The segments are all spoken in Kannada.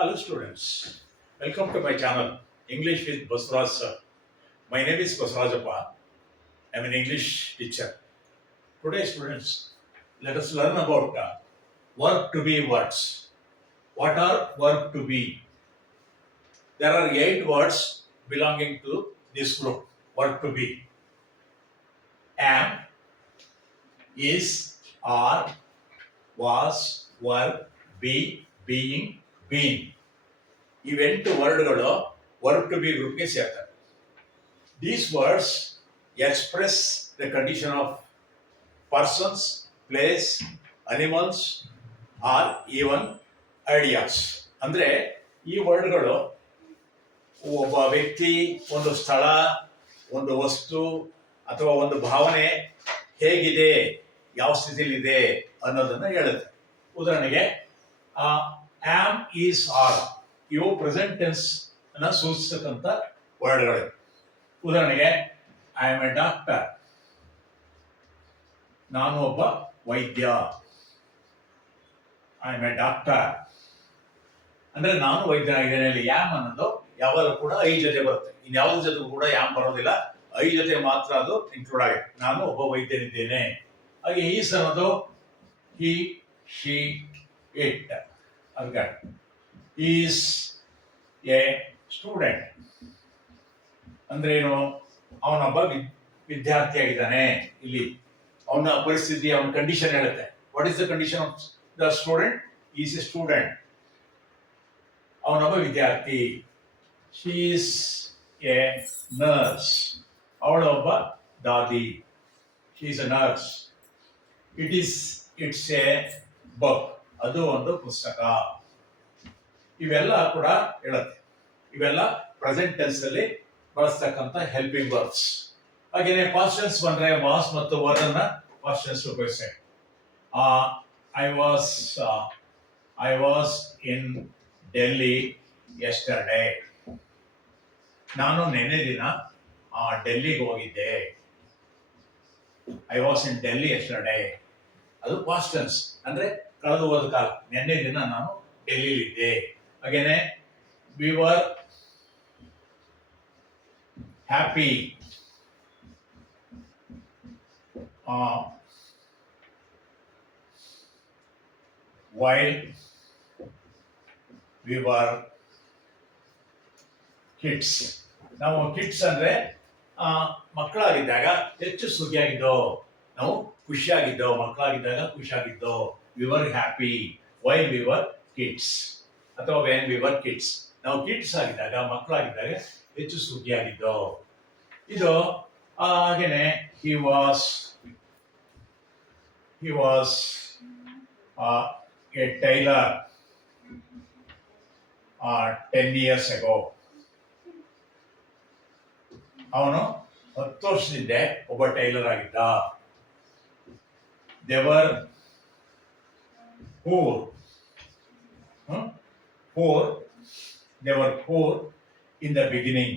Hello students, welcome to my channel English with Basraj sir. My name is Basrajappa. I am an English teacher. Today students, let us learn about verb to be words. What are verb to be? There are 8 words belonging to this group. Verb to be. Am, is, are, was, were, be, being, been. ಇವೆಂಟು ವರ್ಡ್ಗಳು ವರ್ಬ್ ಟು ಬಿ ಗ್ರೂಪ್ಗೆ ಸೇರ್ತವೆ. These words express the condition of persons, place, animals or even ideas. ಅಂದ್ರೆ ಈ ವರ್ಡ್ಗಳು ಒಬ್ಬ ವ್ಯಕ್ತಿ, ಒಂದು ಸ್ಥಳ, ಒಂದು ವಸ್ತು ಅಥವಾ ಒಂದು ಭಾವನೆ ಹೇಗಿದೆ, ಯಾವ ಸ್ಥಿತಿಲಿದೆ ಅನ್ನೋದನ್ನ ಹೇಳುತ್ತೆ. ಉದಾಹರಣೆಗೆ ಆಮ್, ಈಸ್, ಆರ್ ಇವು ಪ್ರೆಸೆಂಟ್ ಟೆನ್ಸ್ ಅನ್ನ ಸೂಚಿಸತಕ್ಕಂಥ ವರ್ಡ್ಗಳು. ಉದಾಹರಣೆಗೆ ಐ ಆಮ್ ಎ ಡಾಕ್ಟರ್, ನಾನು ಒಬ್ಬ ವೈದ್ಯ. ಐ ಆಮ್ ಎ ಡಾಕ್ಟರ್ ಅಂದ್ರೆ ನಾನು ವೈದ್ಯನಾಗಿದ್ದೇನೆ. ಅಲ್ಲಿ ಯಾಮ್ ಅನ್ನೋದು ಯಾವಾಗಲೂ ಕೂಡ ಐ ಜೊತೆ ಬರುತ್ತೆ, ಇನ್ಯಾವುದ್ರ ಜೊತೆ ಕೂಡ ಯಾಮ್ ಬರೋದಿಲ್ಲ, ಐ ಜೊತೆ ಮಾತ್ರ ಅದು ಇನ್ಕ್ಲೂಡ್ ಆಗಿದೆ. ನಾನು ಒಬ್ಬ ವೈದ್ಯನಿದ್ದೇನೆ. ಹಾಗೆ ಈಸ್ ಅನ್ನೋದು ಹಿ, ಶಿ, ಇಟ್. ಅದಕ್ಕೆ ಈಸ್ ಎ ಸ್ಟೂಡೆಂಟ್ ಅಂದ್ರೆ ಏನು, ಅವನೊಬ್ಬ ವಿದ್ಯಾರ್ಥಿಯಾಗಿದ್ದಾನೆ. ಇಲ್ಲಿ ಅವನ ಪರಿಸ್ಥಿತಿ, ಅವನ ಕಂಡೀಷನ್ ಹೇಳುತ್ತೆ. What is the condition of the student? Is a student, ಅವನೊಬ್ಬ ವಿದ್ಯಾರ್ಥಿ. ಶಿ ಈಸ್ ಎ ನರ್ಸ್, ಅವಳೊಬ್ಬ ದಾದಿ. She is a nurse. It's a book, ಅದು ಒಂದು ಪುಸ್ತಕ. ಇವೆಲ್ಲ ಕೂಡ ಹೇಳುತ್ತೆ. ಇವೆಲ್ಲ ಪ್ರೆಸೆಂಟ್ ಟೆನ್ಸ್ ಅಲ್ಲಿ ಬಳಸ್ತಕ್ಕಂಥ ಹೆಲ್ಪಿಂಗ್ ವರ್ಬ್ಸ್. ಹಾಗೇನೆ ಪಾಸ್ಟ್ ಟೆನ್ಸ್ ಬಂದ್ರೆ ವಾಸ್ ಮತ್ತು ವರ್ ಅನ್ನ ಪಾಸ್ಟ್ ಟೆನ್ಸ್ ಉಪಯೋಗಿಸ್ತೇವೆ. I was in Delhi yesterday, ನಾನು ನೆನ್ನೆ ದಿನ ಡೆಲ್ಲಿಗೆ ಹೋಗಿದ್ದೆ. I was in Delhi yesterday, ಅದು ಪಾಸ್ಟ್ ಟೆನ್ಸ್ ಅಂದ್ರೆ ಕಳೆದು ಹೋದ ಕಾಲ. ನೆನ್ನೆ ದಿನ ನಾನು ಡೆಲ್ಲಿಲಿದ್ದೆ. ಹಾಗೇನೆ we were happy while we were kids. ನಾವು ಕಿಡ್ಸ್ ಅಂದ್ರೆ ಮಕ್ಕಳಾಗಿದ್ದಾಗ ಹೆಚ್ಚು ಸುಖಿಯಾಗಿದ್ದೋ, ನಾವು ಖುಷಿಯಾಗಿದ್ದೋ, ಮಕ್ಕಳಾಗಿದ್ದಾಗ ಖುಷಿಯಾಗಿದ್ದೋ. We were happy while we were kids, ಅಥವಾ ವೆನ್ ವಿ ವರ್ ಕಿಡ್ಸ್, ನಾವು ಕಿಡ್ಸ್ ಆಗಿದ್ದಾಗ, ಮಕ್ಕಳಾಗಿದ್ದಾಗ ಹೆಚ್ಚು ಸುಖಿಯಾಗಿದ್ದೋ. ಇದು ಹಾಗೇನೆ he was A tailor 10 years ago, ಅವನು 10 ವರ್ಷದಿಂದ ಒಬ್ಬ ಟೈಲರ್ ಆಗಿದ್ದ. They were poor. They were poor in the beginning.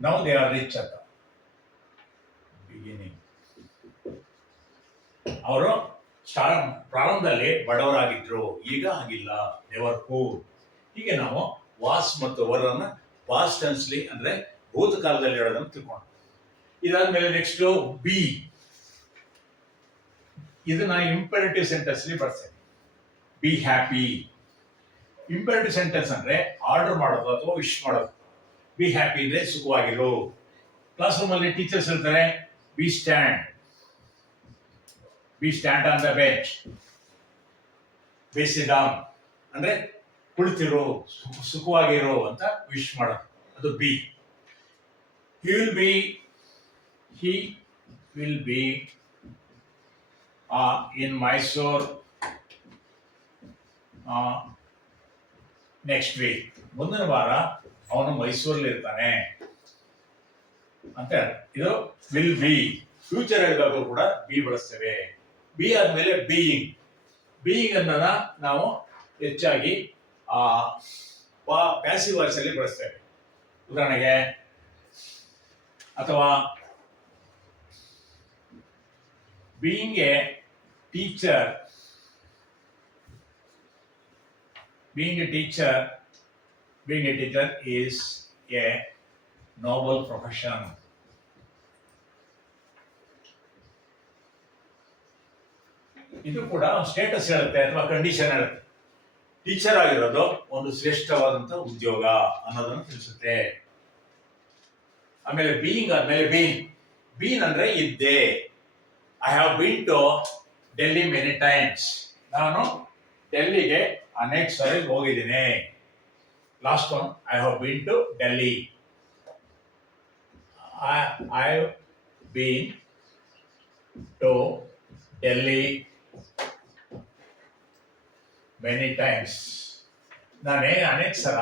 Now they are rich at the beginning. ಅವರು ಪ್ರಾರಂಭದಲ್ಲಿ ಬಡವರಾಗಿದ್ರು, ಈಗ ಆಗಿಲ್ಲ. They were poor. ಹೀಗೆ ನಾವು ವಾಸ್ ಮತ್ತು ವರ್ ಅನ್ನ ಪಾಸ್ಟ್ ಟೆನ್ಸ್ಲಿ ಅಂದ್ರೆ ಭೂತಕಾಲದಲ್ಲಿ ಹೇಳೋದನ್ನು ತಿಳ್ಕೊಂಡು, ಇದಾದ್ಮೇಲೆ ನೆಕ್ಸ್ಟ್ ಬಿ. ಇದನ್ನ ಇಂಪೆರೇಟಿವ್ ಸೆಂಟೆನ್ಸ್ ಅಲ್ಲಿ ಬಳಸ್ತೇವೆ. Be happy. ಇಂಪೆರೇಟಿವ್ ಸೆಂಟೆನ್ಸ್ ಅಂದ್ರೆ ಆರ್ಡರ್ ಮಾಡೋದು ಅಥವಾ ವಿಶ್ ಮಾಡೋದು. ಬಿ ಹ್ಯಾಪಿ ಅಂದ್ರೆ ಸುಖವಾಗಿರು. ಕ್ಲಾಸ್ ರೂಮ್ ಅಲ್ಲಿ ಟೀಚರ್ಸ್ ಹೇಳ್ತಾರೆ B stand on the bench. B sit down ಅಂದ್ರೆ ಕುಳಿತಿರು, ಸುಖವಾಗಿರು ಅಂತ ವಿಶ್ ಮಾಡೋದು, ಅದು B. He will be in Mysore next week. ಮುಂದಿನ ವಾರ ಅವನು ಮೈಸೂರಲ್ಲಿ ಇರ್ತಾನೆ ಅಂತ. ಇದು ವಿಲ್ ಬಿ. ಫ್ಯೂಚರ್ ಹೇಳಿದಾಗ ಕೂಡ ಬಿ ಬಳಸ್ತೇವೆ. ಬಿ ಆದ್ಮೇಲೆ ಬೀಯಿಂಗ್ ಅನ್ನ ನಾವು ಹೆಚ್ಚಾಗಿ ಪ್ಯಾಸಿವ್ ವಾಯ್ಸ್ ಅಲ್ಲಿ ಬಳಸ್ತೇವೆ. ಉದಾಹರಣೆಗೆ, ಅಥವಾ being a teacher being a teacher is a noble profession. ಇದು ಕೂಡ ಸ್ಟೇಟಸ್ ಹೇಳುತ್ತೆ ಅಥವಾ ಕಂಡೀಷನ್ ಹೇಳುತ್ತೆ. ಟೀಚರ್ ಆಗಿರೋದು ಒಂದು ಶ್ರೇಷ್ಠವಾದಂತ ಉದ್ಯೋಗ ಅನ್ನೋದನ್ನು ತಿಳಿಸುತ್ತೆ. ಆಮೇಲೆ ಬೀಯಿಂಗ್ ಆದ್ಮೇಲೆ ಬೀನ್ ಅಂದ್ರೆ ಇದ್ದೆ. I have been to Delhi many times. ನಾನು ಡೆಲ್ಲಿಗೆ ಅನೇಕ ಸಾರಿ ಹೋಗಿದ್ದೀನಿ. Last one, I have been to Delhi. I been to Delhi many times. ನಾನೇ ಅನೇಕ ಸಲ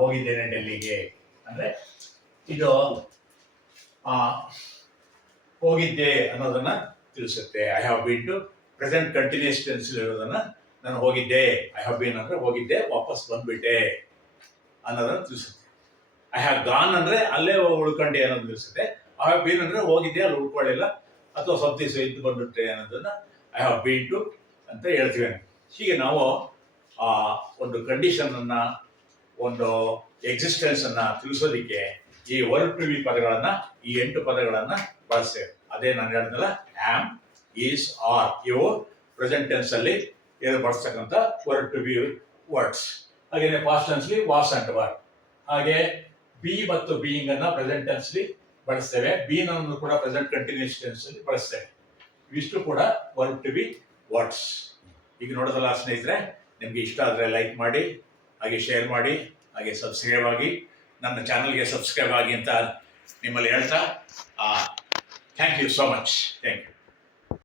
ಹೋಗಿದ್ದೇನೆ ಡೆಲ್ಲಿಗೆ. ಅಂದ್ರೆ ಇದು ಹೋಗಿದ್ದೆ ಅನ್ನೋದನ್ನ ತಿಳಿಸುತ್ತೆ. I have been to present continuous tense ಇರೋದನ್ನ ನಾನು ಹೋಗಿದ್ದೆ. ಐ ಹ್ಯಾವ್ ಬೀನ್ ಅಂದ್ರೆ ಹೋಗಿದ್ದೆ, ವಾಪಸ್ ಬಂದ್ಬಿಟ್ಟೆ ಅನ್ನೋದನ್ನ ತಿಳಿಸುತ್ತೆ. ಐ ಹ್ಯಾವ್ ಗಾನ್ ಅಂದ್ರೆ ಅಲ್ಲೇ ಉಳ್ಕೊಂಡೆ ಅನ್ನೋದು ತಿಳಿಸುತ್ತೆ. ಐ ಹ್ಯಾವ್ ಬೀನ್ ಅಂದ್ರೆ ಹೋಗಿದ್ದೆ, ಅಲ್ಲಿ ಉಳ್ಕೊಳ್ಳಿಲ್ಲ ಅಥವಾ ಸ್ವಲ್ಪ ದಿವಸ ಇದ್ದು ಬಂದ್ಬಿಟ್ಟೆ ಅನ್ನೋದನ್ನ ಐ ಹ್ಯಾವ್ ಬೀನ್ ಟು ಅಂತ ಹೇಳ್ತೀವಿ. ಹೀಗೆ ನಾವು ಒಂದು ಕಂಡೀಷನ್ ಅನ್ನ, ಒಂದು ಎಕ್ಸಿಸ್ಟೆನ್ಸ್ ಅನ್ನ ತಿಳಿಸೋದಿಕ್ಕೆ ಈ ವರ್ಬ್ ಟು ಬಿ ಪದಗಳನ್ನ, ಈ 8 ಪದಗಳನ್ನ ಬಳಸ್ತೇವೆ. ಅದೇ ನಾನು ಹೇಳಿದ್ನಲ್ಲ, ಆಮ್, ಈಸ್, ಆರ್, ಇವು ಪ್ರೆಸೆಂಟ್ ಟೆನ್ಸ್ ಅಲ್ಲಿ ಬಳಸ್ತಕ್ಕಂಥ ವರ್ಬ್ ಟು ಬಿ ವರ್ಡ್ಸ್. ಹಾಗೇನೆ ಪಾಸ್ಟ್ ಟೆನ್ಸ್ಲಿ ವಾಸ್ ಅಂಡ್ ವರ್. ಹಾಗೆ ಬಿ ಮತ್ತು ಬೀಯಿಂಗ್ ಅನ್ನ ಪ್ರೆಸೆಂಟ್ ಟೆನ್ಸ್ಲಿ ಬಳಸ್ತೇವೆ. ಬೀನ್ ಅನ್ನು ಕೂಡ ಪ್ರೆಸೆಂಟ್ ಕಂಟಿನ್ಯೂಸ್ ಟೆನ್ಸ್ ಅಲ್ಲಿ ಬಳಸ್ತೇವೆ. ಇವಿಷ್ಟು ಕೂಡ ವರ್ಬ್ ಟು ಬಿ ವರ್ಡ್ಸ್. ಈಗ ನೋಡೋದಲ್ಲ ಸ್ನೇಹಿತರೆ, ನಿಮ್ಗೆ ಇಷ್ಟ ಆದರೆ ಲೈಕ್ ಮಾಡಿ, ಹಾಗೆ ಶೇರ್ ಮಾಡಿ, ಹಾಗೆ ಸಬ್ಸ್ಕ್ರೈಬ್ ಆಗಿ, ನನ್ನ ಚಾನಲ್ಗೆ ಸಬ್ಸ್ಕ್ರೈಬ್ ಆಗಿ ಅಂತ ನಿಮ್ಮಲ್ಲಿ ಹೇಳ್ತಾ, thank you so much. Thank you.